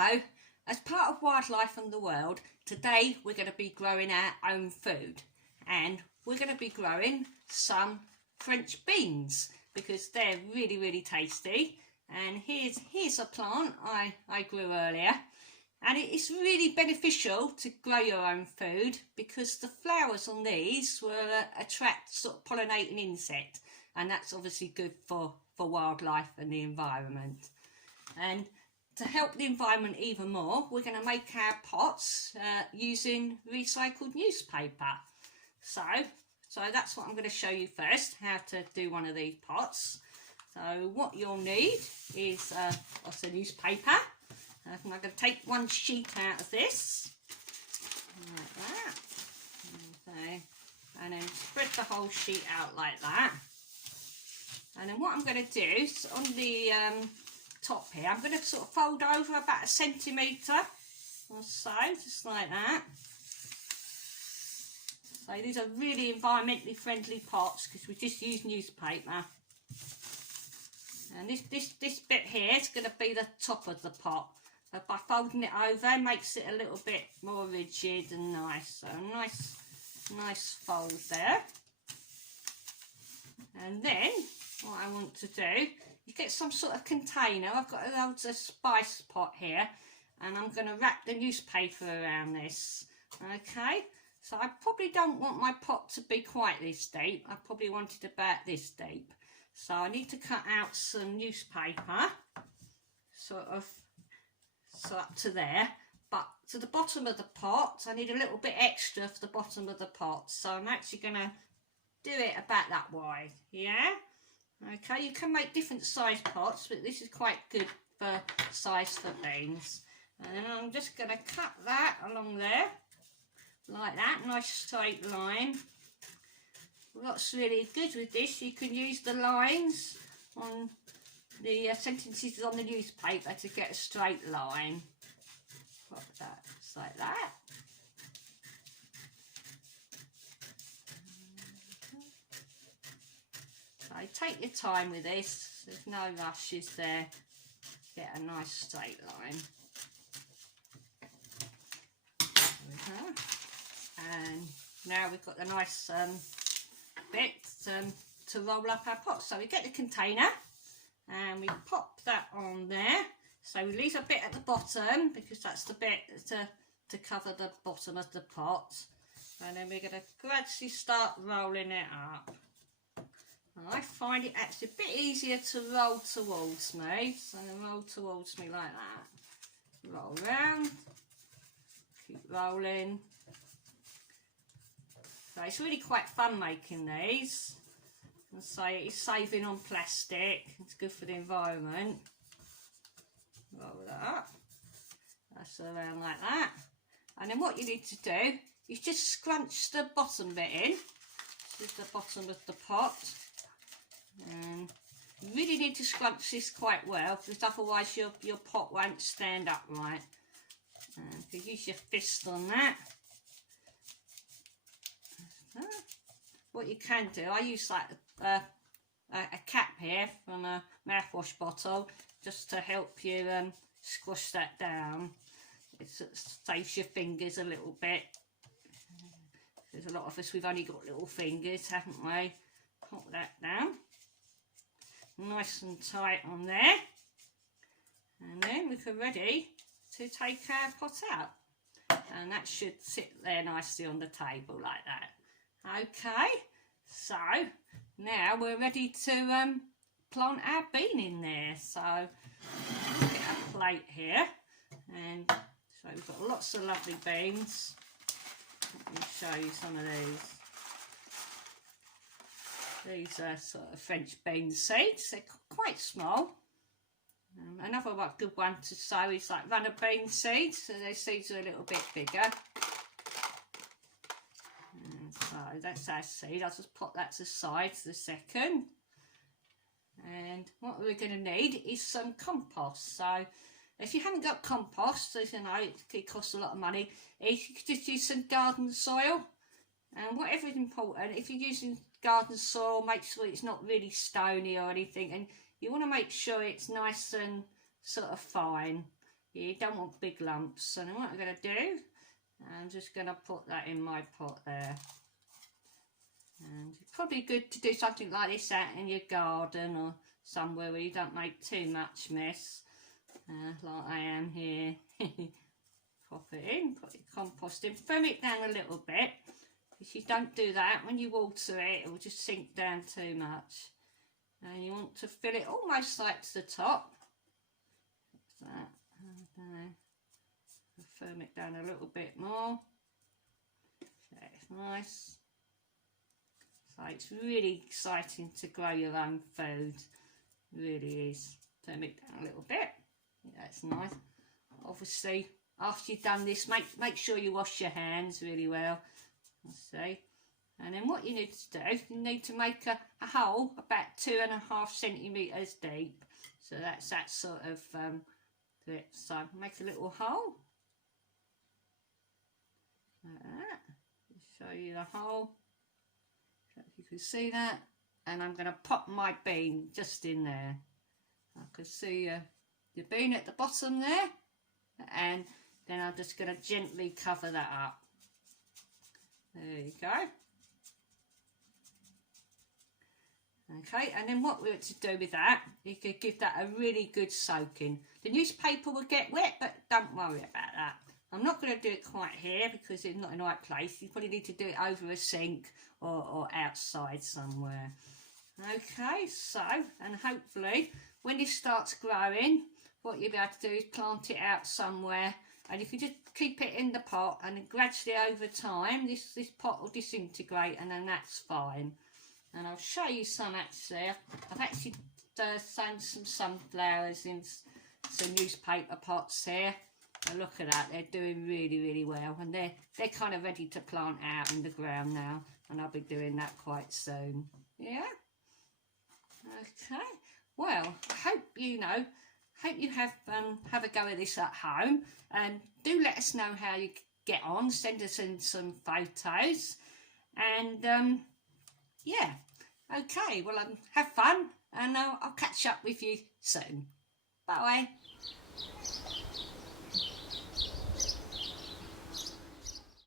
So, as part of Wildlife and the World, today we're going to be growing our own food, and we're going to be growing some French beans because they're really tasty. And here's a plant I grew earlier, and it is really beneficial to grow your own food because the flowers on these will attract sort of pollinating insect, and that's obviously good for wildlife and the environment. And to help the environment even more, we're going to make our pots using recycled newspaper. So that's what I'm going to show you first, how to do one of these pots. So what you'll need is also newspaper. I'm going to take one sheet out of this, like that. Okay. And then spread the whole sheet out like that. And then what I'm going to do is on the top here, I'm going to sort of fold over about 1 centimetre or so, just like that. So these are really environmentally friendly pots because we just use newspaper. And this bit here is going to be the top of the pot. But by folding it over, it makes it a little bit more rigid and nice. So nice fold there. And then what I want to do, you get some sort of container. I've got a loads of spice pot here, and I'm going to wrap the newspaper around this. Okay, so I probably don't want my pot to be quite this deep. I probably want it about this deep. So I need to cut out some newspaper, sort of, so up to there. But to the bottom of the pot, I need a little bit extra for the bottom of the pot. So I'm actually going to do it about that wide, yeah? Okay, you can make different size pots, but this is quite good for size for beans. And then I'm just going to cut that along there, like that, nice straight line. What's really good with this, you can use the lines on the sentences on the newspaper to get a straight line. Pop that just like that. So take your time with this, there's no rush, is there? Get a nice straight line. There we go. And now we've got the nice bit to roll up our pot. So we get the container and we pop that on there. So we leave a bit at the bottom because that's the bit to cover the bottom of the pot. And then we're going to gradually start rolling it up. And I find it actually a bit easier to roll towards me. So roll towards me like that. Roll round. Keep rolling. So it's really quite fun making these. And so it's saving on plastic. It's good for the environment. Roll that up. That's around like that. And then what you need to do is just scrunch the bottom bit in. This is the bottom of the pot. And you really need to scrunch this quite well because otherwise your pot won't stand up right. And you can use your fist on that. What you can do, I use like a cap here from a mouthwash bottle just to help you squash that down. It saves your fingers a little bit. There's a lot of us, we've only got little fingers, haven't we? Pop that down. Nice and tight on there. And then we're ready to take our pot out. And that should sit there nicely on the table like that. Okay, so now we're ready to plant our bean in there. So let's get a plate here, and so we've got lots of lovely beans. Let me show you some of these. These are sort of French bean seeds. They're quite small. Another good one to sow is like runner bean seeds. So their seeds are a little bit bigger. So that's our seed. I'll just pop that to the side for a second. And what we're going to need is some compost. So if you haven't got compost, as you know, it costs a lot of money. You could just use some garden soil. And whatever is important, if you're using garden soil, make sure it's not really stony or anything. And you want to make sure it's nice and sort of fine. You don't want big lumps. So then what I'm going to do, I'm just going to put that in my pot there. And it's probably good to do something like this out in your garden or somewhere where you don't make too much mess, like I am here. Pop it in, put your compost in, firm it down a little bit. If you don't do that, when you water it, it will just sink down too much. And you want to fill it almost like to the top. Like that. Firm it down a little bit more. That's nice. So it's really exciting to grow your own food. It really is. Firm it down a little bit. Yeah, that's nice. Obviously, after you've done this, make sure you wash your hands really well. Let's see. And then what you need to do, you need to make a hole about 2.5 centimetres deep. So that's that sort of it. So make a little hole. Like that. Show you the hole. So you can see that. And I'm going to pop my bean just in there. I can see the bean at the bottom there. And then I'm just going to gently cover that up. There you go. Okay, and then what we're to do with that, you could give that a really good soaking. The newspaper will get wet, but don't worry about that. I'm not going to do it quite here because it's not in the right place. You probably need to do it over a sink or outside somewhere. Okay, so, and hopefully when this starts growing, what you'll be able to do is plant it out somewhere, and you can just keep it in the pot, and then gradually over time this pot will disintegrate, and then that's fine. And I'll show you some actually. I've actually sown some sunflowers in some newspaper pots here. And look at that, they're doing really well, and they're kind of ready to plant out in the ground now, and I'll be doing that quite soon. Yeah. Okay. Well, I hope you have a go at this at home, and do let us know how you get on. Send us in some photos, and yeah, okay, well, have fun, and I'll catch up with you soon. Bye.